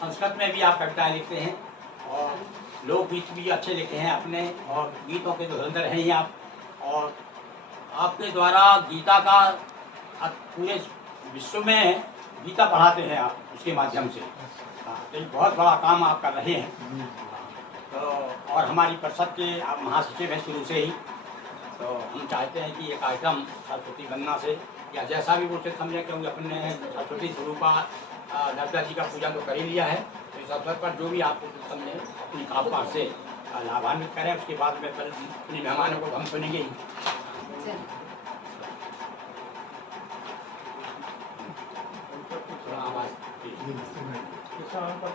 संस्कृत में भी आप कविताएं लिखते हैं और लोकगीत भी अच्छे लिखे हैं अपने, और गीतों के धुरंधर हैं ही आप। और आपके द्वारा गीता का पूरे विश्व में गीता पढ़ाते हैं आप उसके माध्यम से। हाँ, तो एक बहुत बड़ा काम आप कर रहे हैं। तो और हमारी परिषद के आप महासचिव हैं शुरू से ही, तो हम चाहते हैं कि ये कार्यक्रम सरस्वती वंदना से या जैसा भी वो उचित समझें, क्योंकि अपने सरस्वती स्वरूपा नर्मदा जी का पूजा तो कर ही लिया है, तो इस अवसर पर जो भी आपको उचित समझें अपनी खास से लाभान्वित करें। उसके बाद में अपने मेहमानों को हम सुनेंगे ही। किसान का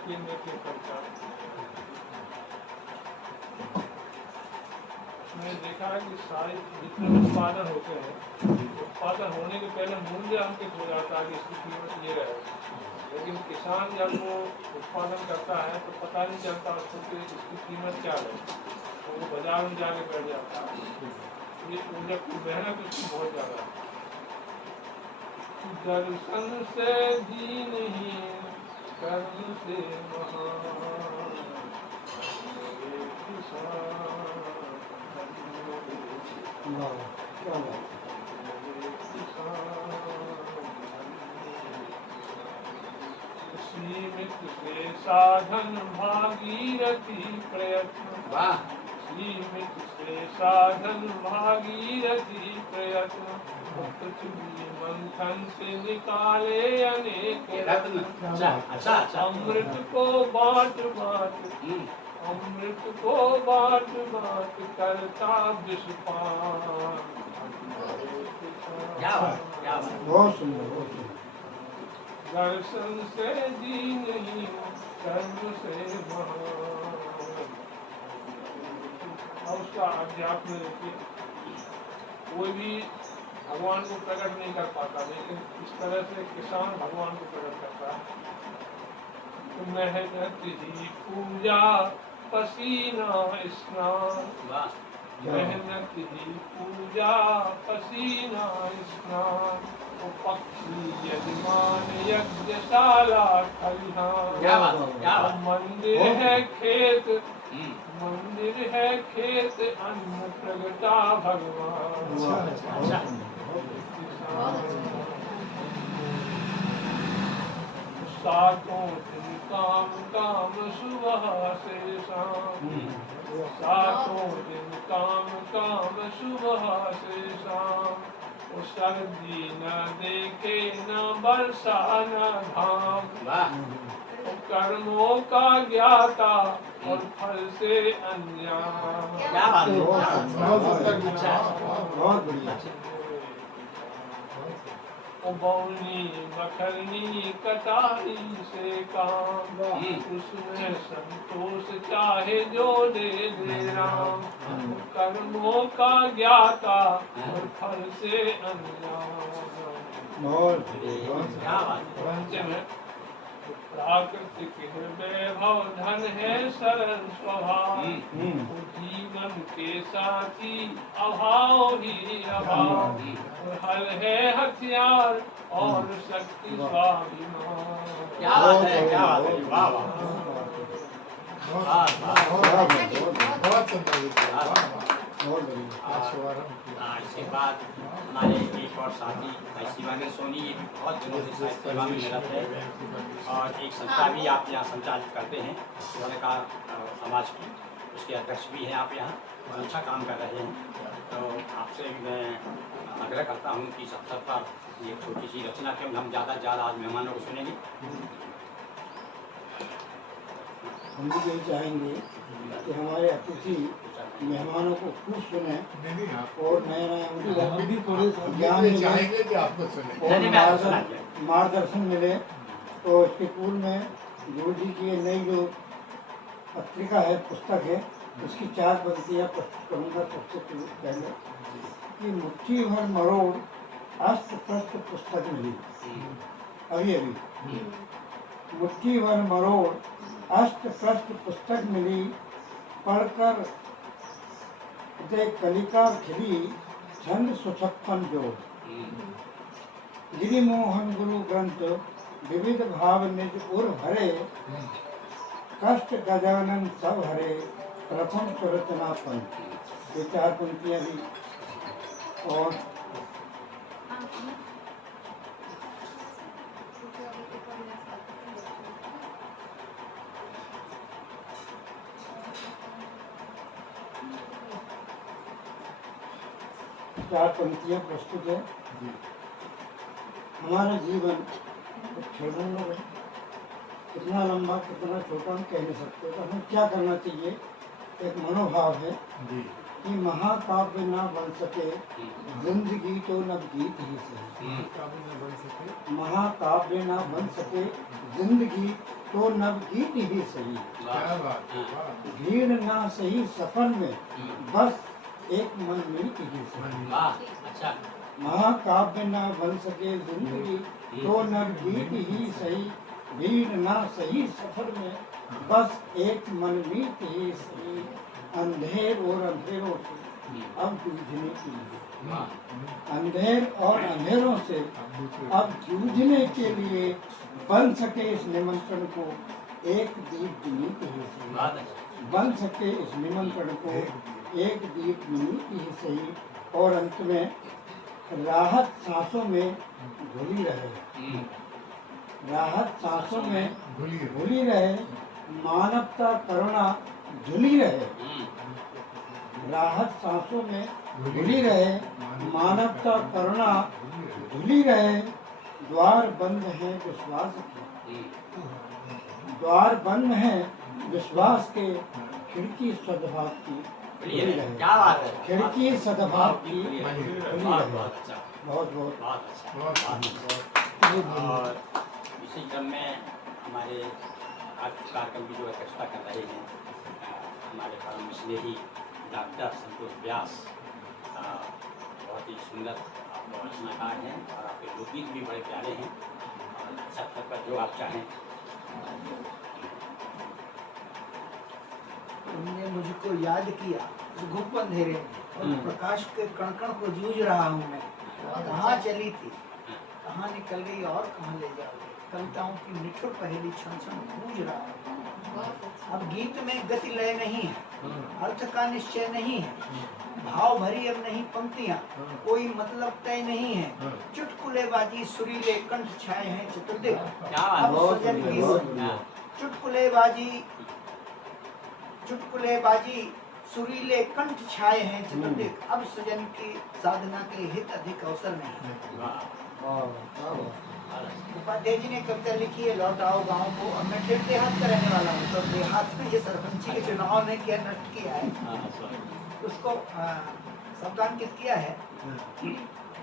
मैंने देखा है कि सारे जितने उत्पादन होते हैं, उत्पादन होने के पहले मूल्य अंकित हो जाता है कि इसकी कीमत ये है, लेकिन किसान जब वो उत्पादन करता है तो पता नहीं चलता उसको कि इसकी कीमत क्या है, तो वो बाजार में जाके बैठ जाता है। ये जब मेहनत उसकी बहुत ज़्यादा है। दर्शन से दीनहीन कर्म से महान सीमित से साधन भागीरथी प्रयत्न, सीमित से साधन भागीरथी प्रयत्न, मंथन से निकाले अनेक रत्न। अमृत को बाँट बाँट, अमृत को बाँट बाँट करता विषपान। बहुत सुंदर। दर्शन से दीनहीन कर्म से महान। और उसका अध्यात्म देखिए, कोई भी भगवान को प्रकट नहीं कर पाता, लेकिन इस तरह से किसान भगवान को प्रकट करता है। तो मेहनत ही पूजा पसीना स्नान, मेहनत ही पूजा पसीना स्नान, वो पक्षी यजमान यज्ञशाला खलिहान। मंदिर है खेत, मंदिर है खेत, अन्न प्रगटा भगवान। सातों दिन काम काम सुबह से शाम, सातों दिन काम काम सुबह से शाम, वो सर्दी न देखे न वर्षा न घाम, कर्मों का ज्ञाता और फल से अनजान। क्या बात है, बहुत बढ़िया। बौनी मखनी कटाई से काम, उसमें संतोष चाहे जो दे दे राम, कर्मों का ज्ञाता और फल से अनजान। प्राकृतिक वैभव धन है सरल स्वभाव, जीवन के साथी अभाव ही अभाव, हल है हथियार और शक्ति स्वाभिमान। क्या बात है, क्या बात है, वाह वाह। इसके बाद हमारे एक और साथी भाई शिवानंद सोनी, ये भी बहुत दिनों से साहित्य सेवा में निरत है और एक संस्था भी आप यहाँ संचालित करते हैं स्वर्णकार समाज की, उसके अध्यक्ष भी हैं आप यहाँ, और अच्छा काम कर रहे हैं। तो आपसे मैं आग्रह करता हूँ कि इस अवसर पर ये छोटी सी रचना केवल हम ज़्यादा से ज़्यादा आज मेहमानों को सुनेंगे। हम भी यही चाहेंगे कि हमारे अतिथि मेहमानों को खूब सुने और नया नया ज्ञान मिले और मार्गदर्शन मिले। तो इसके पूर्व में गुरु जी की नई जो पत्रिका है, पुस्तक है, उसकी 4 पंक्तियाँ प्रस्तुत करूँगा। सबसे पहले कि मुट्ठी भर मरोड़ अष्ट प्रस्त पुस्तक मिली, अभी अभी मुट्ठी भर मरोड़ अष्ट प्रस्त पुस्तक मिली, पढ़कर देख कलिका खिली छंद 156 जोड़, गिरिमोहन गुरु ग्रंथ विविध भाव निज उर भरे, कष्ट गजानन सब हरे, प्रथम सुरचना पंथ। ये 4 पंक्तियां भी। और चार पंक्तियां प्रस्तुत है। हमारा जीवन छोटा है, कितना लंबा कितना छोटा हम कह नहीं सकते। तो हमें क्या करना चाहिए? एक मनोभाव है कि महाकाव्य ना बन सके जिंदगी तो नव गीत ही सही। महाकाव्य ना बन सके जिंदगी तो नव गीत ही सही। भीड़ ना सही सफर में बस एक मन मीत ही सही। अच्छा। महाकाव्य ना बन सके जिंदगी तो नव गीत ही सही। भीड़ ना सही सफर में बस एक मन मीत ही सही। अंधेर और अंधेरों से अब जूझने के लिए, अंधेर और अंधेरों से अब जूझने के लिए बन सके इस निमंत्रण को एक दीप नीत ही सही। बन सके इस निमंत्रण को एक दीप नीत ही सही। और अंत में राहत सांसों में घुली रहे, राहत सांसों में घुली रहे, मानवता करुणा झुली रहे। राहत सांसों में घुली रहे, मानवता करुणा झुली रहे। द्वार बंद है विश्वास के, द्वार बंद है विश्वास के, खिड़की सद्भाव की खुली रहे। क्या बात है, खिड़की सद्भाव की खुली रहे। बहुत अच्छा, बहुत बहुत बहुत अच्छा। और इसी क्रम में हमारे आज कार्यक्रम की जो अध्यक्षता कर रहे हैं हमारे परम स्नेही डॉक्टर संतोष व्यास, बहुत ही सुंदर आप रचनाकार हैं और आपके लोकगीत भी बड़े प्यारे हैं। और सब पर जो आप चाहें। तुमने मुझको याद किया उस घुप अंधेरे में, और प्रकाश के कण कण को जूझ रहा हूँ मैं। कहाँ चली थी, कहाँ निकल गई और कहाँ ले जाओगे। कविताओं की निठुर पहेली क्षण क्षण गूंज रहा है। अब गीत में गति लय नहीं है, अर्थ का निश्चय नहीं है, भाव भरी अब नहीं पंक्तियाँ, कोई मतलब तय नहीं है। चुटकुलेबाजी सुरीले कंठ छाए हैं चतुर्दिक। अब सजन की चुटकुलेबाजी सुरीले कंठ छाए हैं चतुर्दिक। अब सजन की साधना के हित अधिक अवसर नहीं। उपाध्याय जी ने कविता लिखी है लौट आओ गाँव को। अब मैं ठेठ देहात का रहने वाला हूँ, तो देहात में ये सरपंची के चुनाव ने क्या नष्ट किया है, उसको शब्दांकित किया है।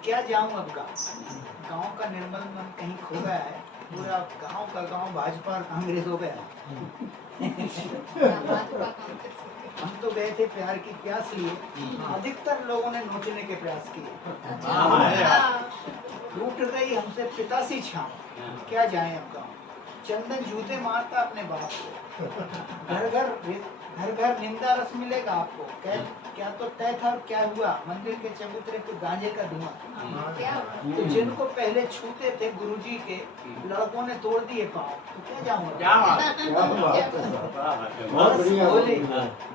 क्या जाऊँ अब गाँव का निर्मल मन कहीं खो गया है। पूरा गांव का गांव भाजपा और कांग्रेस हो गया। हम तो गए थे प्यार की प्यास लिए, अधिकतर लोगों ने नोचने के प्रयास किए। टूट गई हमसे पितासी छांव, क्या जाए अब गाँव। चंदन जूते मारता अपने बाप को, घर घर निंदा रस मिलेगा आपको। क्या तो तय था और क्या हुआ, मंदिर के चबूतरे पे गांजे का धुआं। तो जिनको पहले छूते थे गुरुजी के, लड़कों ने तोड़ दिए पाँव। तो क्या जाऊंगा।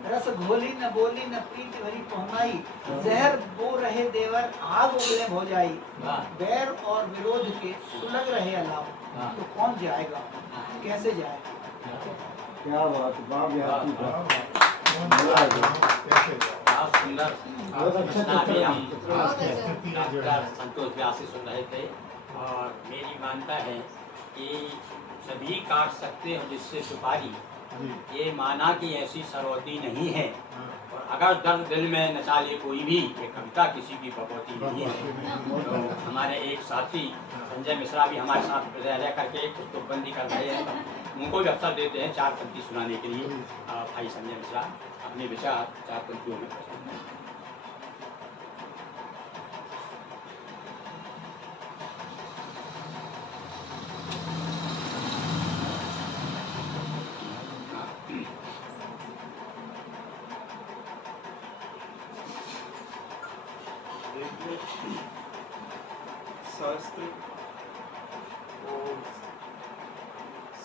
रस घोली न बोली न प्रीति भरी पहुनाई। जहर बो रहे देवर आग उगले भौजाई। बैर और विरोध के सुलग रहे अलाव, तो कौन जाएगा, कैसे जाएगा। क्या बात, बहुत सुंदर। अभी हम डॉक्टर संतोष व्यास से सुन रहे थे। और मेरी मानता है कि सभी काट सकते हैं जिससे सुपारी, ये माना कि ऐसी सरौती नहीं है। और अगर दर्द दिल में नचा ले कोई भी, ये कविता किसी की बकौती नहीं है। तो हमारे एक साथी संजय मिश्रा भी हमारे साथ रह करके एक पुस्तकबंदी कर रहे हैं, उनको भी अवसर देते हैं 4 पंक्ति सुनाने के लिए। भाई संजय मिश्रा अपने विचार 4 पंक्तियों में प्रस्तुत करें। शास्त्र और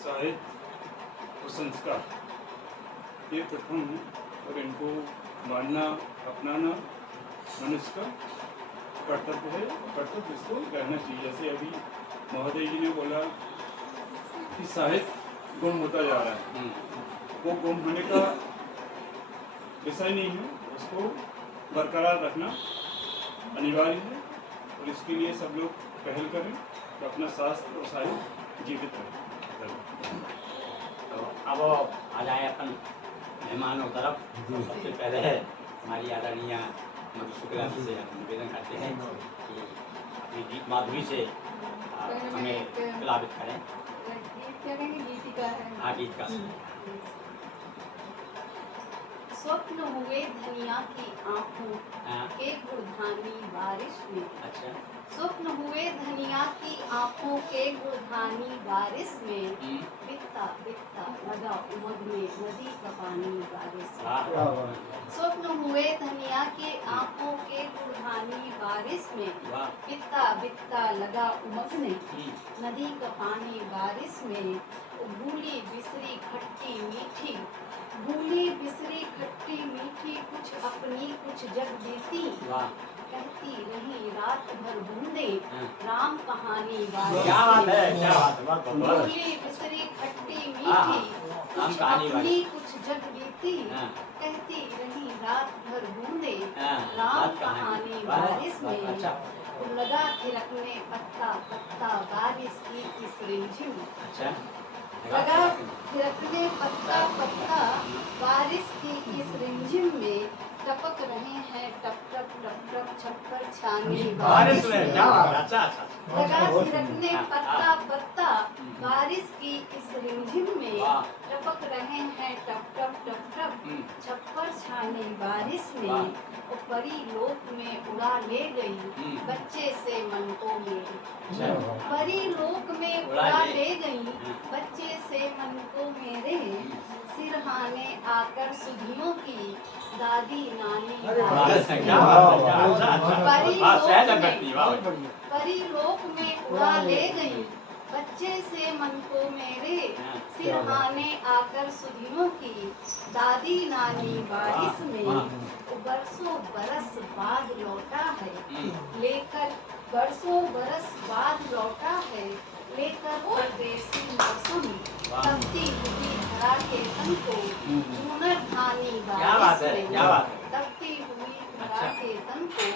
साहित्य और संस्कार ये प्रथम है और इनको मानना अपनाना मनुष्य का कर्तव्य है। कर्तव्य इसको रहना चाहिए। जैसे अभी महोदय जी ने बोला कि साहित्य गुम होता जा रहा है, वो गुम होने का विषय नहीं है, उसको बरकरार रखना अनिवार्य है और इसके लिए सब लोग पहल करें तो अपना शास्त्र और साहित्य जीवित रखें। तो अब आ जाए अपन मेहमानों तरफ। तो सबसे पहले है हमारी आदरणीय मधु शुक्ला जी से हम निवेदन करते हैं कि अपनी गीत माधुरी से हमें प्लावित करें। हाँ, गीत का स्वप्न हुए धनिया की आंखों के गुड़धानी बारिश में। अच्छा। स्वप्न हुए धनिया की आंखों के गुड़धानी बारिश में। बिकता बिकता लगा उमग में नदी का पानी बारिश में। स्वप्न हुए धनिया के आंखों के गुड़धानी बारिश में। बिकता बिकता लगा उमग में नदी का पानी बारिश में। भूली बिसरी खट्टी मीठी, भूली बिसरी खट्टी मीठी, कुछ अपनी कुछ जग बीती। कहती रही रात भर बूंदे राम कहानी बारिश। क्या बात है, क्या बात है। भूली बिसरी खट्टी मीठी, कुछ अपनी कुछ जग बीती। कहती रही रात भर बूंदे राम कहानी बारिश में। लगा थिरकने पत्ता पत्ता बारिश की इस रिमझिम। अच्छा। लगा थिरकने पत्ता पत्ता बारिश की इस रिमझिम में। टपक रहे हैं टप टप टप टप छप्पर छानी बारिश में। अच्छा। लगा थिरकने पत्ता पत्ता बारिश की इस रिमझिम में। टपक रहे हैं टप टप टप टप छप्पर छानी बारिश में। वो परी लोक में उड़ा ले गई बच्चे से मन को मेरे। परी लोक में उड़ा ले गई बच्चे से मन को मेरे। सिरहाने आकर सुधियों की दादी नानी बारिश में। परी लोक में उड़ा ले गई बच्चे से मन को मेरे। सिरहाने आकर सुधियों की दादी नानी बारिश में। बरसों बरस बाद लौटा है लेकर, बरसों बरस बाद लौटा है लेकर परदेसी मौसम। तपती हुई धरा के तन को चूनर धानी बारिश में। तपती हुई धरा के तन को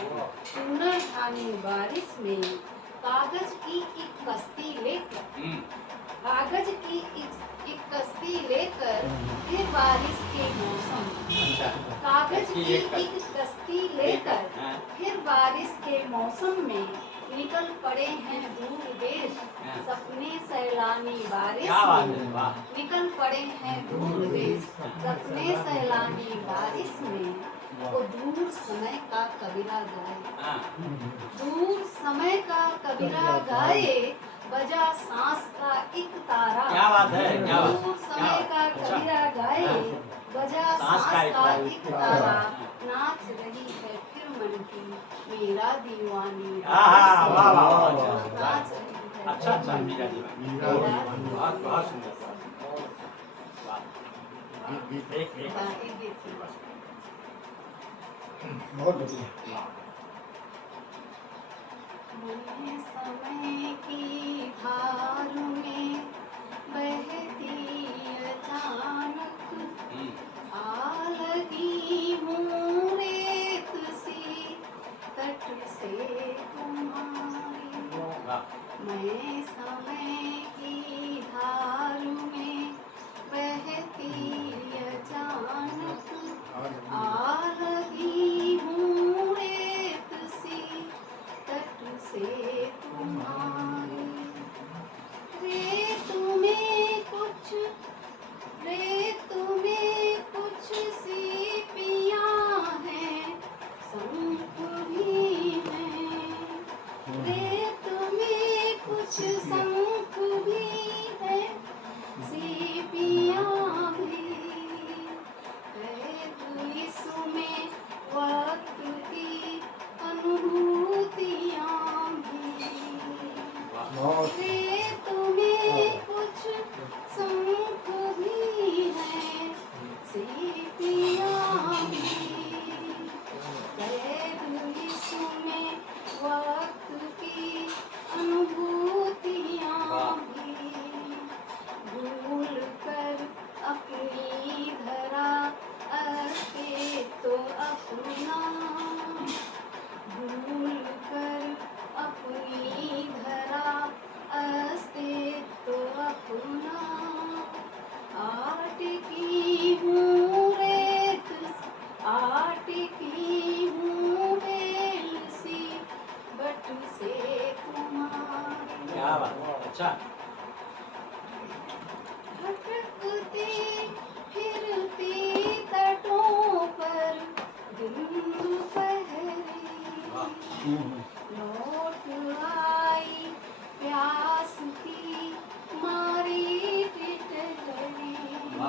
चूनर धानी बारिश में। कागज की एक कश्ती लेकर, कागज की एक कश्ती लेकर फिर बारिश के मौसम। कागज की एक कश्ती लेकर फिर बारिश के मौसम में। निकल पड़े हैं दूर देश सपने सैलानी बारिश में। निकल पड़े हैं दूर देश सपने सैलानी बारिश में। वो दूर समय का कबीरा गाए, दूर समय का कबीरा गाए बजा सांस का एक तारा। क्या बात है, क्या बात। दूर समय का कबीरा गाए बजा सांस का एक तारा। नाच रही है फिर मन की मेरा दीवानी। नाच रही है अच्छा मेरा दीवानी। बहुत सुंदर। बहुत बढ़िया। समय की धार में बहती अचानक आ लगी हूँ रेत सी तट से तुम्हारी। मैं समय की धार में बहती अचानक आ लगी हूँ रेत सी तट से तुम्हारी। रेत में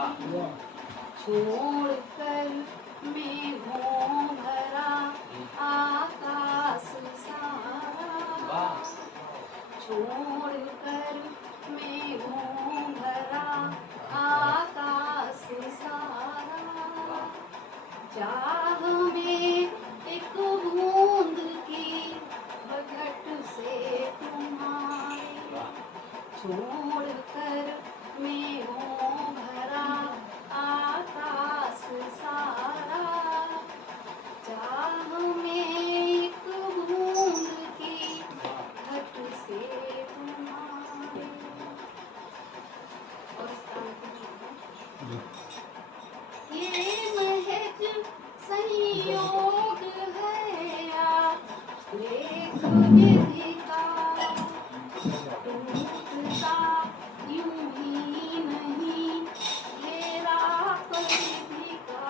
छोड़ कर मेघों भरा आकाश सारा, छोड़ कर मेघों भरा आकाश सारा, चाह में एक बूंद की घट से तुम्हारे, छोड़ कर मेघों भरा आकाश सारा, चाह में एक बूंद की घट से तुम्हारे। और ये महज संयोग है या लेख विधि का, टूटता यूं ही नहीं घेरा परिधि का,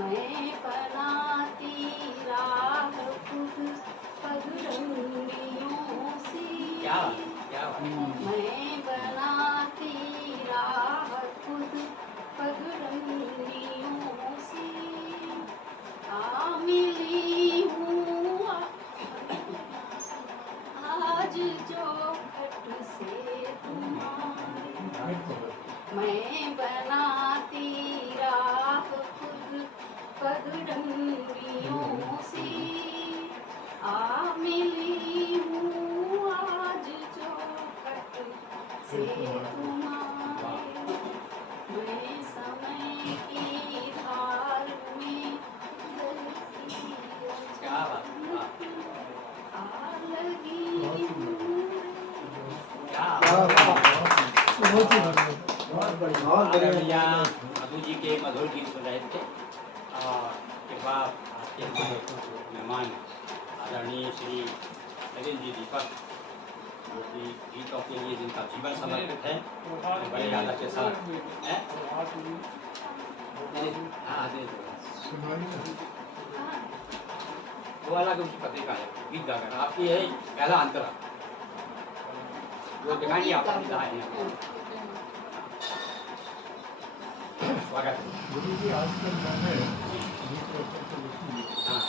मैं बनाती राह खुद पगडंडियों से, मैं बनाती राह खुद पगडंडियों से, आ मिली हूँ आज जो घट से तुम्हारे, मैं बनाती राह खुद पगडंडियों से, आ मिली हूँ आज जो घट से तुम्हारे, मैं समय की धार में ढलती आ लगी हूँ। बहुत बढ़िया आदरणीय मधु जी के मधुर गीत सुन रहे थे। कृपा आपके मेहमान आदरणीय श्री नरेंद्र जी दीपक, जो कि गीतों के लिए जिनका जीवन समर्पित है, बड़े आदर के साथ हैं। हाँ, दे दो। वो अलग उनकी पत्रिका है गीत गाकर, आपकी है पहला अंतरा जो दिखाएंगे आप स्वागत है। गुरु जी आजकल मैंने गीत रचना को लिखी, हाँ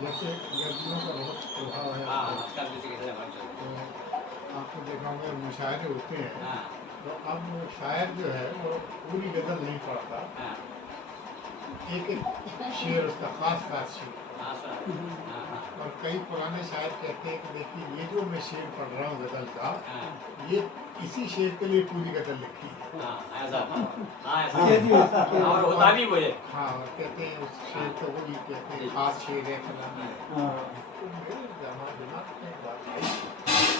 जैसे गर्मियों का बहुत प्रभाव है, हाँ आजकल जैसे कैसे हमारे चल तो रहे हैं। आपको देखा होगा मुशायरे होते हैं, हाँ तो अब वो शायर जो है वो पूरी गजल नहीं पढ़ता, हाँ एक एक शेर उसका खास खास शेर, हाँ सर हाँ हाँ और कई पुराने शायर कहते हैं कि देखिए ये जो मैं शेर पढ़ रहा हूँ गजल का, हाँ ये इसी शेर के लिए पूरी गजल लिखी है। हाँ ऐसा हाँ ऐसा और होता भी वो है। हाँ, और कहते हैं उस शेर को वो भी कहते हैं खास शेर है फलाना है। तो मेरे दिमाग में एक बात आई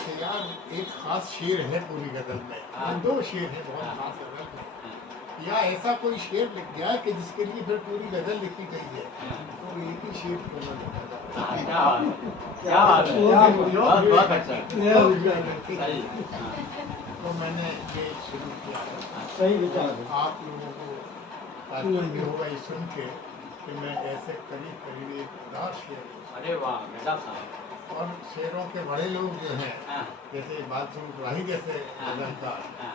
कि यार एक खास शेर है पूरी गजल में, हाँ। दो शेर है बहुत खास गजल में, या ऐसा कोई शेर लिख जाए कि जिसके लिए फिर पूरी गजल लिखी गई है, तो एक ही शेर क्यों न लिखा जाए। क्या बात है बहुत बहुत अच्छा सही। तो मैंने ये शुरू किया है। सही विचार है। आप लोगों को ताज्जुब होगा ये सुन के कि मैं ऐसे करीब करीब 1000 शेर, अरे वाह गजब साहब। और शेरों के बड़े लोग जो हैं हाँ जैसे बादशाह इब्राहिम जैसे गजलकार, हाँ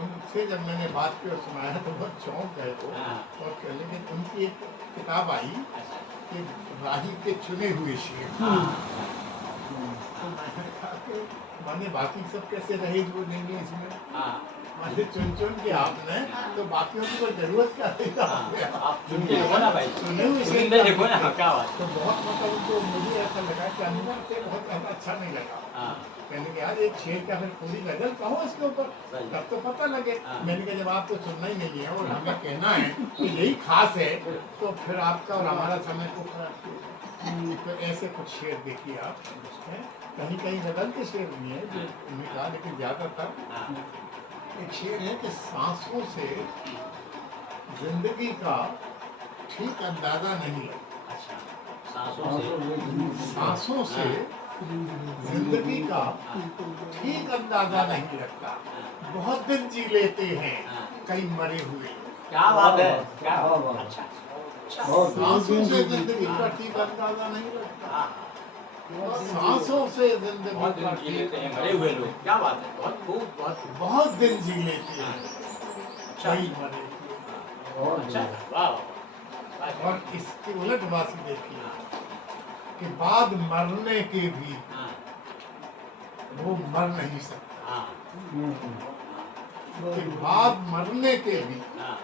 उनसे जब मैंने बात की और सुनाया तो बहुत चौंक गए वो, हाँ। और लेकिन उनकी एक किताब आई अच्छा कि राही के चुने हुए शेर, हाँ तो मैंने कहा कि मैंने बाकी सब कैसे रहे जो नहीं इसमें, हाँ मैंने चुन के आपने, तो बाकियों की कोई जरूरत क्या थी आपने, आप सुन के देखो ना भाई, सुने हुए शेर सुनते देखो ना क्या बात। तो बहुत मतलब उनको मुझे ऐसा लगा कि अनुभव से बहुत अच्छा नहीं लगा। हाँ कहने के यार एक शेर का फिर पूरी गजल कहो इसके ऊपर, सही। तब तो पता लगे। हाँ। मैंने कहा जब आपको सुनना ही नहीं है और हमें कहना है कि यही खास है, तो फिर आपका और हमारा समय को खराब किया। तो ऐसे कुछ शेर देखिए आप, हैं? कहीं कहीं गजल के शेर नहीं है जो उन्हें कहा, लेकिन ज़्यादातर हाँ एक शेर है कि सांसों से जिंदगी का ठीक अंदाजा नहीं लगता, अच्छा सांसों से सांसों से जिंदगी का ठीक अंदाजा नहीं लगता, बहुत दिन जी लेते हैं कई मरे हुए। क्या बात है क्या बहुत अच्छा सांसों से जिंदगी का ठीक अंदाजा नहीं लगता, हाँ सांसों से जिंदगी बहुत का दिन जी ठीक लेते हैं मरे हुए लोग, क्या बात है बहुत खूब बहुत बहुत दिन जी लेते हैं अच्छा वही मरे। और अच्छा वाह वाह और इसकी उलट बात देखिए कि बाद मरने के भी हाँ वो मर नहीं सकता, हाँ कि बाद मरने के भी, हाँ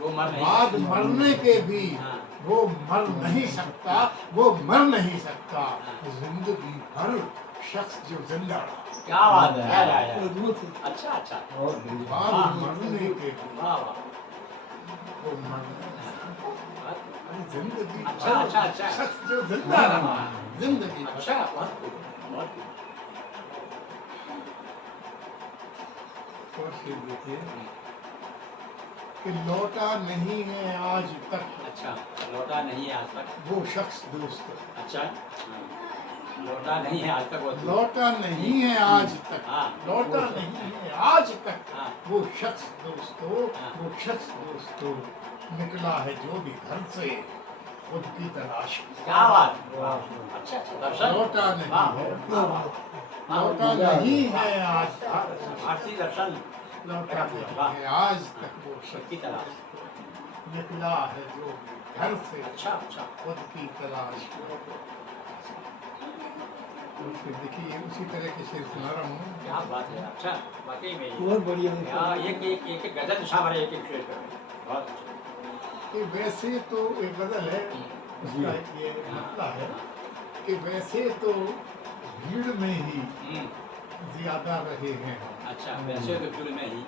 वो मर नहीं बाद सकते। मरने के भी हाँ वो मर नहीं सकता, वो मर नहीं सकता जिंदगी भर शख्स जो जिंदा रहा। क्या बात है अच्छा अच्छा और भी बाद मरने के भी वाह वाह वो मर नहीं सकता, जिंदगी अच्छा, भर अच्छा, अच्छा। शख्स जो जिंदा रहा जिंदगी भर। अच्छा बहुत खूब, बहुत खूब। और फिर देखिए कि लौटा नहीं है आज तक अच्छा लौटा नहीं है आज तक वो शख्स दोस्त, अच्छा हाँ। लौटा नहीं है आज तक वो लौटा नहीं है आज तक, हाँ लौटा नहीं है आज तक हाँ वो शख्स दोस्तों, हाँ। वो शख्स दोस्तों निकला है जो भी घर से खुद की तलाश में। क्या बात अच्छा अच्छा दर्शन लौटा नहीं वाह, है, वाह, वाह। लौटा नहीं है आज तक, भारतीय दर्शन लौटा नहीं है आज तक वो शख्स की तलाश निकला है जो भी घर से अच्छा अच्छा खुद की तलाश में। तो फिर देखिए उसी तरह के शेर सुना रहा हूँ। क्या बात है अच्छा वाकई में बहुत बढ़िया है। क्या एक गजल छा भरे एक शेर कर रहे हैं। बहुत अच्छा कि वैसे तो एक गजल है, उसका एक ये मतलब है कि वैसे तो भीड़ में ही हम्म, ज्यादा रहे हैं, अच्छा वैसे तो फिल्म में ही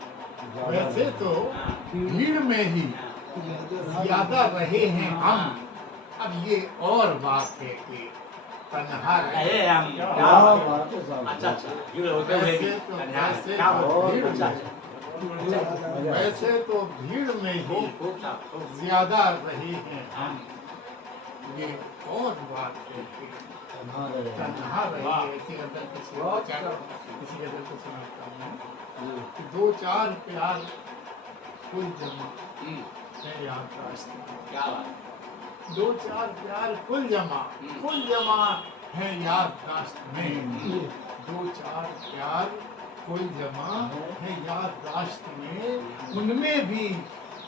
वैसे तो हाँ, भीड़ में ही हाँ, ज्यादा रहे हैं हम। हाँ। अब ये और बात है कि तन्हा रहे। अरे हम क्या क्या बात है। बात है साहब। अच्छा अच्छा भीड़ होते हुए भी वैसे तो कन्या है। वैसे क्या तो बात है। भीड़ अच्छा में, अच्छा वैसे तो भीड़ में ही खूब खूब साहब खूब ज्यादा रहे हैं हाँ हम। ये और बात है कि तन्हा रहे। तन्हा रहे। वाह। ऐसी गजल किसी गजल को सुनाता हूँ कि दो चार प्यार कोई जमा हम्म, है याददाश्त में। क्या बात है। दो चार प्यार कुल जमा है याददाश्त में। दो चार प्यार कुल जमा है याददाश्त में, उनमें भी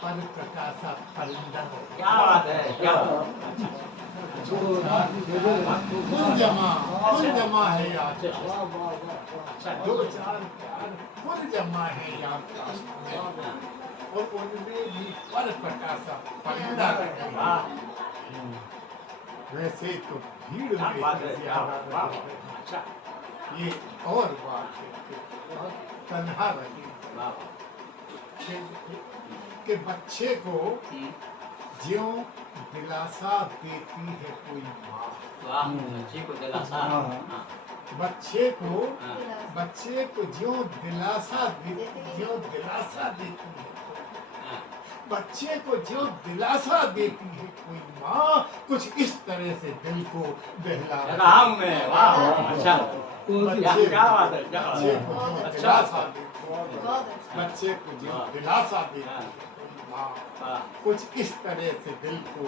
पर कटा सा परिंदा हो। क्या बात है क्या बात है। दो चार प्यार कुल जमा है याददाश्त वाह वाह वाह। अच्छा में। दो चार प्यार कुल जमा है याददाश्त में, और उनमें भी पर कटा सा परिंदा रहे। वाह वैसे तो भीड़ क्या में बात है क्या ज्यादा बात वाह रहे हैं। अच्छा ये और बात है कि तन्हा रहे वाह कि बच्चे को हम्म, ज्यों दिलासा देती है कोई माँ। वाह बच्चे को दिलासा हाँ, हाँ बच्चे को हाँ ज्यों दिलासा देती है, हाँ बच्चे को ज्यों दिलासा देती है कोई माँ, कुछ इस तरह से दिल को बहला राम में वाह अच्छा बच्चे क्या बात है क्या बात बच्चे है को ज्यों अच्छा दिलासा देती है, बहुत अच्छा बच्चे को ज्यों हाँ। दिलासा देती हाँ। है कोई माँ, वाह कुछ इस तरह से दिल को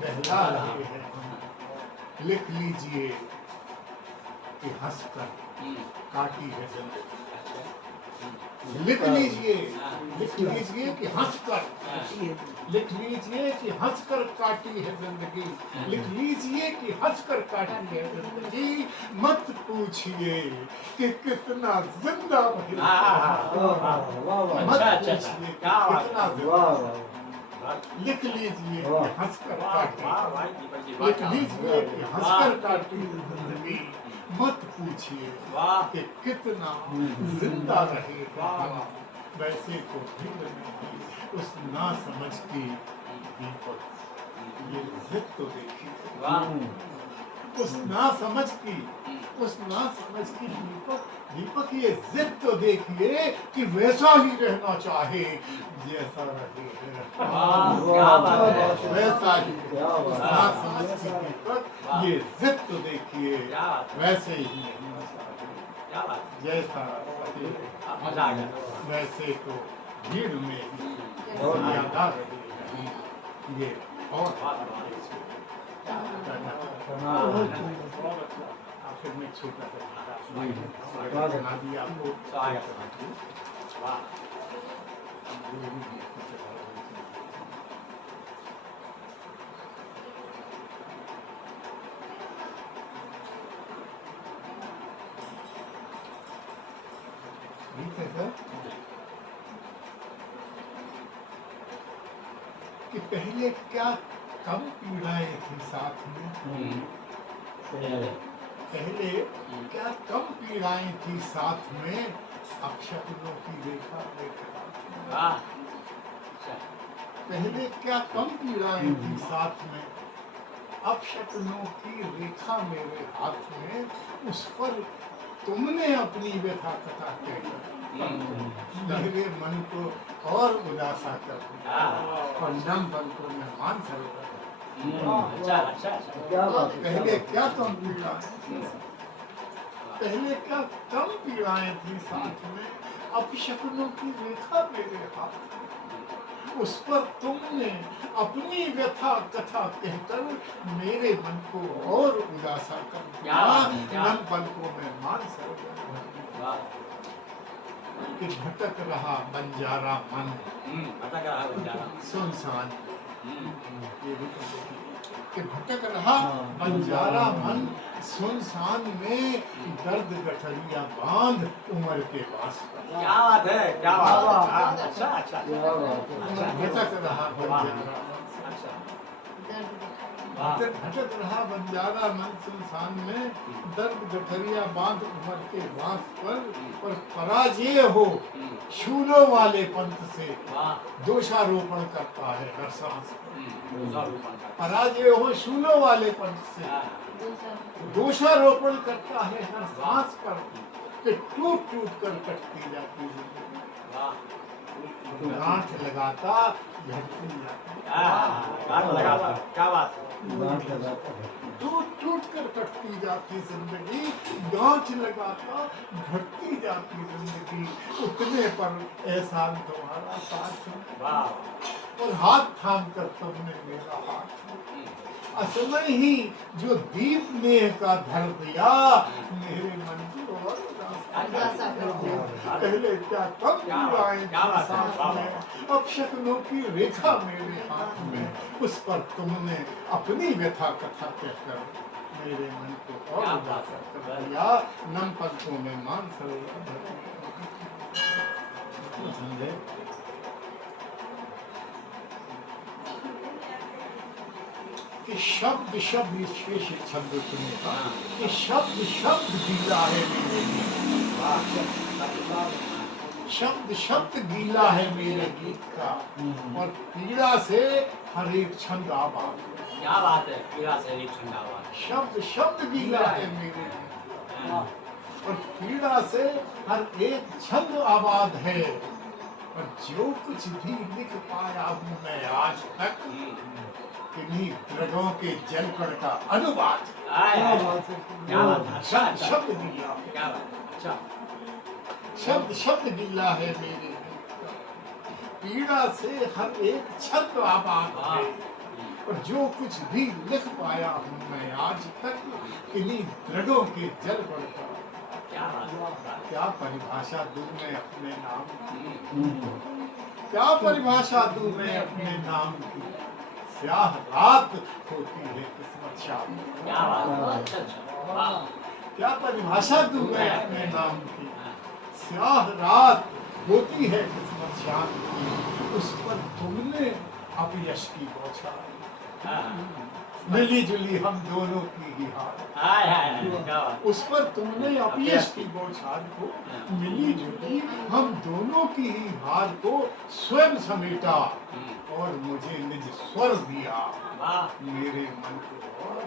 बहला रहे हैं हम। लिख लीजिए कि हंसकर हम्म, काटी है जिंदगी। अच्छा लिख लीजिए हाँ। कि हंसकर, हाँ लिख लीजिए कि हंसकर काटी है जिंदगी। लिख लीजिए कि हंसकर काटी है जिंदगी। मत पूछिए कि कितना जिंदा रहे। वाह वाह। मत अच्छा, अच्छा, पूछिए कि क्या बात है। कितना जिंदा वाह रहे। वाह। लिख लीजिए वाह। कि हंसकर वाह काटी, वाह वाह दीपक जी लिख वाह लीजिए कि हंसकर काटी है जिंदगी। मत पूछिए वाह कि कितना जिंदा रहेगा हम। वैसे तो भीड़ में भी उस ना समझ की दीपक, ये जिद तो देखिए वाह उस ना समझ की दीपक ये जिद तो देखिए कि वैसा ही रहना चाहे जैसा रहे है। वाह क्या बात है वैसा ही क्या बात उस है। ना समझ की दीपक ये जिद तो देखिए क्या बात है वैसे ही रहना चाहे क्या बात है जैसा रहे। मजा आ गया वैसे तो भीड़ में ही और ज्यादा रहे हैं। ये और तन्हा रहे। आखिर में छोटा सा जी। बना दिया आपको। स्वागत है वाह ठीक है सर कि पहले क्या कम पीड़ाएं थी साथ में, पहले क्या कम पीड़ाएं थी साथ में, अपशकुनों की रेखा मेरे हाथ में। वाह पहले क्या कम पीड़ाएं थी साथ में, अपशकुनों की रेखा मेरे हाथ में, उस पर तुमने अपनी व्यथा कथा कहकर मेरे मन को और उदासा कर दिया और नम बल को मेहमान सरोवर। अच्छा अच्छा अच्छा क्या बात है, पहले क्या कम पीड़ाएं थी, पहले क्या कम पीड़ाएं थी साथ में, अपशकुनों की रेखा मेरे हाथ में, उस पर तुमने अपनी व्यथा कथा कहकर मेरे मन को और उदासा कर दिया। नम पल को मैं मान सरोवर वाह कि भटक रहा बंजारा मन भटक रहा बंजारा सुनसान, ये भी तो देखिए कि भटक रहा बंजारा मन सुनसान में, दर्द गठरिया बांध उम्र के पास। क्या बात है क्या बात है हाँ, अच्छा अच्छा क्या बात है, भटक रहा बंजारा अच्छा भटक रहा बंजारा मन सुनसान में, दर्द गठरिया बांध उम्र के बांस पर, और पराजय हो शूलों वाले पंथ से वाह दोषारोपण करता है हर सांस पर। दूसरा रूपन का पराजय हो शूलों वाले पंथ से दोषारोपण करता है हर सांस पर, कि टूट टूट कर कटती जाती जिंदगी, वाह गांठ लगाता झटती जाती, गाना लगा था क्या बात है गांठ लगाता है। टूट टूट कर कटती जाती जिंदगी, गांठ लगाता घटती जाती जिंदगी, उतने पर एहसान तुम्हारा साथ है, वाह और हाथ थाम कर तुमने मेरा हाथ असमय ही जो दीप नेह का धर दिया, मेरे मन को और उदासा कर दिया। पहले क्या कम पीड़ाएं क्या बात है, साथ वाह, में, अपशकुनों की रेखा मेरे हाथ में, उस पर तुमने अपनी व्यथा कथा कहकर मेरे मन को और क्या उदासा बात कर है। दिया। नम पंखों में मान सरोवर भर दिया। समझे? कि शब्द शब्द शेष छंद सुनेगा, कि शब्द शब्द गीला है मेरे गीत का, शब्द शब्द गीला है मेरे गीत का, और पीड़ा से हर एक छंद आबाद है। क्या बात है पीड़ा से एक ठंडा हुआ शब्द शब्द गीला है मेरे गीत का, और पीड़ा से हर एक छंद आबाद है, और जो कुछ भी लिख पाया हूँ मैं आज तक, इन्हीं द्रगों के जल कण का अनुवाद। क्या बात है अच्छा अच्छा शब्द गीला, क्या बात है अच्छा शब्द शब्द गीला है मेरे गीत का, पीड़ा से हर एक छंद आबाद है, और जो कुछ भी लिख पाया हूँ मैं आज तक, इन्हीं द्रगों के जल कण का। क्या बात है क्या परिभाषा दूं मैं अपने नाम की, क्या परिभाषा दूं मैं अपने नाम की, स्याह रात होती है किस्मत शाम की। क्या बात है अच्छा अच्छा वाह क्या परिभाषा दूं मैं अपने नाम की, स्याह रात होती है किस्मत शाम की, उस पर तुमने अपयश की बौछार, मिली जुली हम दोनों की ही हार, हाय हाय क्या बात उस पर तुमने अपयश की बौछार को, मिली जुली हम दोनों की ही हार को स्वयं समेटा, और मुझे निज स्वर दिया, वाह मेरे मन को और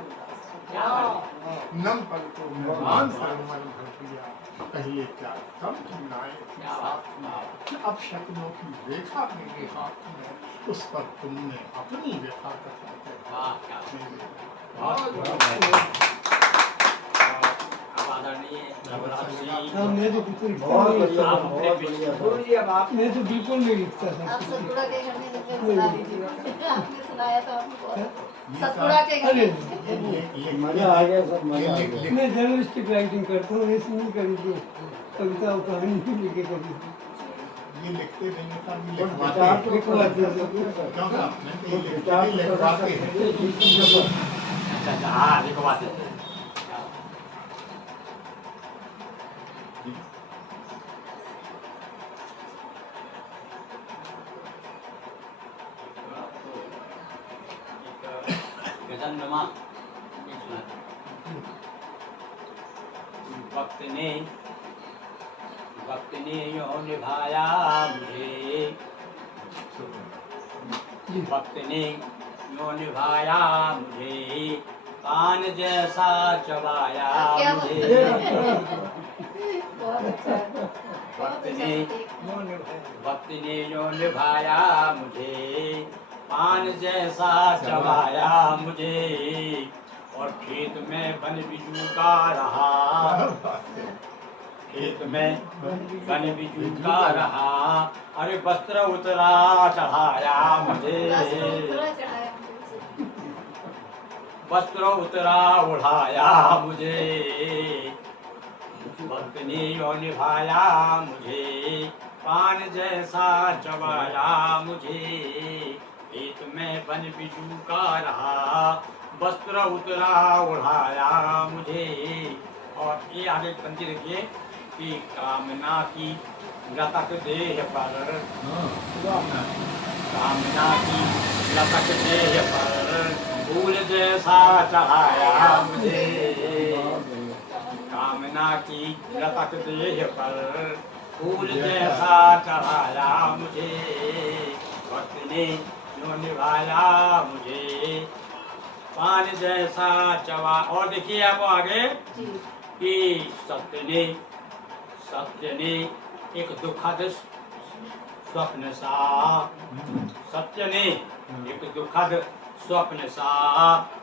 क्या बात है नम पलकों में मान सरोवर भर दिया। पहले क्या कम पीड़ाएं थी साथ में, अब शक्लों की रेखा मेरे हाथ में, उस पर तुमने अपनी व्यथा कथा वाह क्या अब आदरणीय रघुराज जी मैं तो बिल्कुल बहुत बढ़िया, आप बहुत अपने बढ़िया गुरु था। जी अब आप मैं तो बिल्कुल नहीं लिखता था आप सतपुड़ा के घर में जब सुना दीजिए आपने सुनाया था हमको सतपुड़ा के घर अरे में मजा आ गया, सब मजा आ गया। मैं जर्नलिस्टिक राइटिंग करता हूँ, ऐसे नहीं करी थी कविता और कहानी भी लिखे कभी ये लिखते नहीं है सब और लिखवाते विचार हैं तो लिखवाते हैं। क्यों साहब नहीं ये विचार तो लिखवाते हैं अच्छा हाँ लिखवाते हैं। गजल नमा वक्त ने यो निभाया मुझे, वक्त ने यो निभाया मुझे, पान जैसा चबाया क्या मुझे। बहुत अच्छा वक्त ने निभाया। वक्त ने यो निभाया मुझे, पान जैसा चबाया मुझे, और खेत में बन बिजू का रहा, खेत में बन बिजू का रहा, अरे वस्त्र उतरा चढ़ाया मुझे, वस्त्र उतरा उड़ाया मुझे, वक्त ने यो निभाया मुझे, पान जैसा चबाया मुझे, खेत में बन बिजू का रहा, वस्त्र उतरा उड़ाया मुझे। और ये आगे पंक्ति देखिए कि कामना की लतक देह पर, कामना की लतक देह पर, फूल जैसा चढ़ाया मुझे, कामना की लतक देह पर, फूल जैसा चढ़ाया मुझे, वक्त ने जो निभाया मुझे, पान जैसा चबा। और देखिए आप आगे कि सत्य ने एक दुखद स्वप्न सा, सत्य ने एक दुखद स्वप्न सा,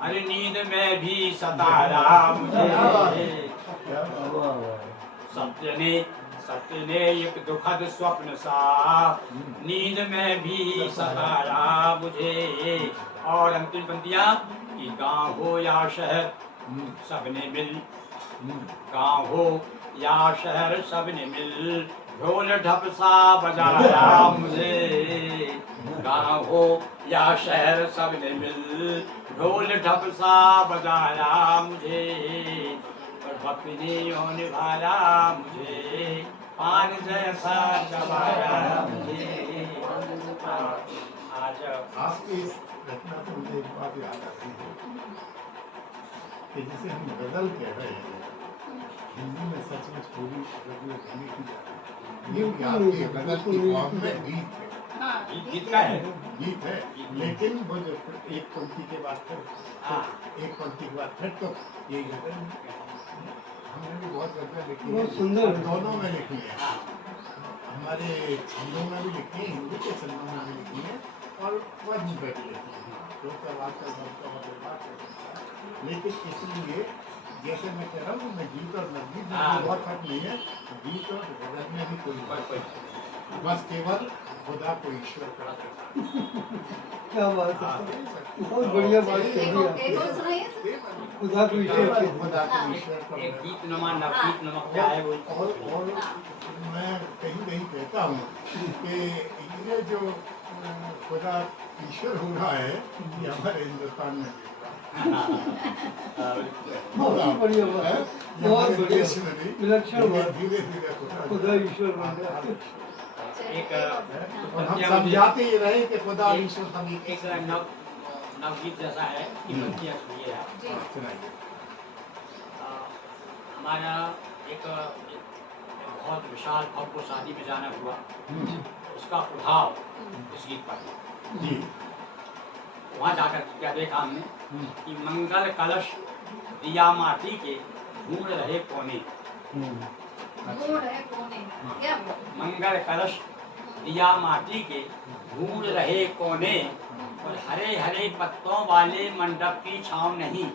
अरे नींद में भी सताया मुझे, सत्य ने एक दुखद स्वप्न सा, नींद में भी सताया मुझे। और अंतिम पंक्तियां कि गाँव हो या शहर सबने मिल, गाँव हो या शहर सबने मिल, ढोल ढप सा बजाया मुझे, गाँव हो या शहर सबने मिल, ढोल ढप सा बजाया मुझे, और वक्त ने यो निभाया मुझे, पान जैसा चबाया मुझे। आज आपकी इस घटना से मुझे एक बात याद आती है कि जिसे हम गजल कह रहे हैं, हिंदी में सचमुच पूरी गजल नहीं की जाती, ये भी आपकी गजल की फॉर्म में गीत है, गीत का है, गीत है, लेकिन वो जो एक पंक्ति के बाद फिर हाँ। एक पंक्ति के बाद फिर तो यही गजल नहीं। हमने भी बहुत गजल लिखी है, बहुत सुंदर है। दोनों में लिखी है, हाँ। हमारे छंदों में भी लिखी है, हिंदी के छंदों में भी लिखी है, और वजन पे भी लिखी है, जो बात कर लेकिन इसलिए जैसे मैं कह रहा हूँ मैं गीत और नवगीत में हाँ। बहुत फर्क नहीं है, गीत और गजल में भी कोई फर्क नहीं है, बस केवल खुदा को ईश्वर करा सकता है। क्या बात है, बहुत बढ़िया बात कह दी आपने। खुदा को ईश्वर केवल के खुदा को ईश्वर एक कर गीत नमा नवगीत नमक क्या है वो? और मैं कहीं कहीं कहता हूँ कि ये जो खुदा ईश्वर हो रहा है ये हमारे हिंदुस्तान में बहुत बढ़िया बात है, बहुत बढ़िया, विलक्षण बात, धीरे धीरे खुदा ईश्वर बन गया। एक और हम समझाते ही रहे कि खुदा ईश्वर सभी एक नवगीत जैसा है कि पंक्तियां सुनिए आप। सुनाइए। हमारा एक बहुत विशाल भव्य शादी में जाना हुआ, उसका प्रभाव इस गीत पर। जी वहाँ जाकर क्या देखा हमने कि मंगल कलश दिया माटी के ढूंढ रहे कोने, मंगल कलश दिया माटी के ढूंढ रहे कोने, और हरे हरे पत्तों वाले मंडप की छांव नहीं,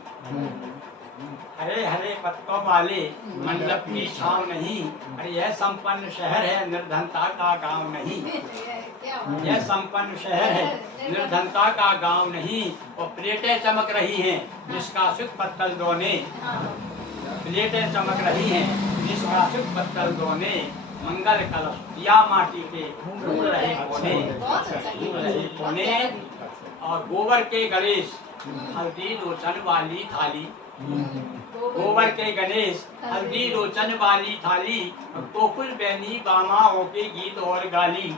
हरे हरे पत्तों वाले मंडप की छांव नहीं, अरे यह संपन्न शहर है निर्धनता का गांव नहीं, यह संपन्न शहर है निर्धनता का गांव नहीं, और प्लेटें चमक रही हैं निष्कासित पत्तल दोने, प्लेटें चमक रही हैं निष्कासित पत्तल दोने, मंगल कलश दिया माटी के ढूंढ रहे कोने, बहुत अच्छा ढूंढ रहे कोने, और गोबर के गणेश हल्दी लोचन वाली थाली, गोबर के गणेश हल्दी लोचन वाली थाली, कोकिल बेनी बामाओं के गीत और गाली,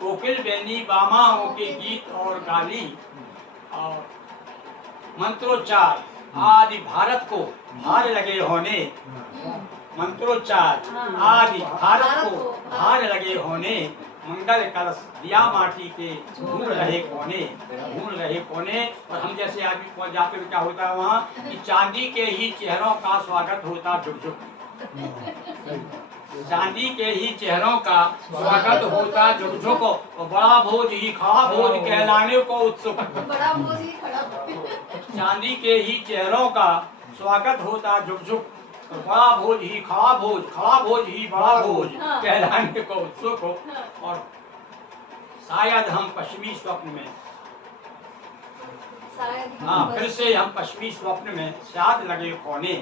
कोकिल बेनी बामाओं के गीत और गाली, और मंत्रोच्चार आदि भारत को भार लगे होने, मंत्रोच्चार आदि भारत को भार लगे होने, मंगल कलश दिया माटी के ढूंढ रहे कोने, ढूंढ रहे कोने। और हम जैसे आदमी पहुंच जाते हैं, क्या होता है वहाँ कि चांदी के ही चेहरों का स्वागत होता झुक झुक, चांदी के ही चेहरों का स्वागत होता झुक झुक, और बड़ा भोज ही खड़ा भोज कहलाने को उत्सुक, बड़ा भोज ही खड़ा चांदी के ही चेहरों का स्वागत होता झुक झुक, और बड़ा भोज ही खड़ा भोज ही बड़ा भोज कहलाने को उत्सुक हो। और शायद हम पश्चिमी स्वप्न में, शायद हाँ फिर से हम पश्चिमी स्वप्न में शायद लगे कोने,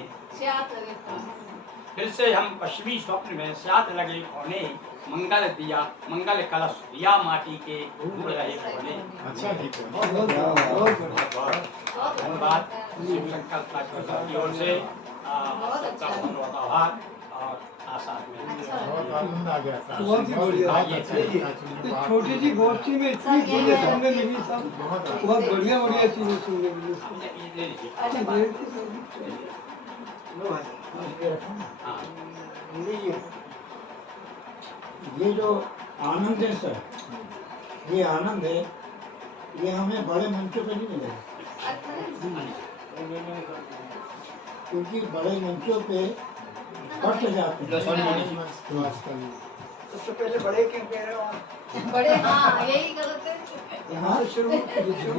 फिर से हम पश्चिमी स्वप्न में शायद लगे कोने, मंगल कलश दिया माटी के ढूंढ रहे कोने। अच्छा ठीक है। बहुत धन्यवाद शिव संकल्प साधना की ओर से, सबका बहुत बहुत आभार और आशा में बहुत आनंद आ गया था। बहुत ही बढ़िया। बहुत अच्छा लगा, actually, बात- छोटी सी गोष्ठी में इतनी चीजें सुनने मिली, सब बहुत अच्छा। बहुत बढ़िया बढ़िया चीजें सुनने मिली। हमने ये ले लीजिए। लो भाई, ये रखो ना। हाँ लीजिए। ये जो आनंद है सर, ये आनंद है, ये हमें बड़े मंचों पे नहीं मिलेगा, क्योंकि बड़े मंचों पे कट जाते हैं। सबसे पहले बड़े क्यों कह रहे हो आप? बड़े, हाँ यही गलत है। यहाँ से शुरू कर रहे हैं।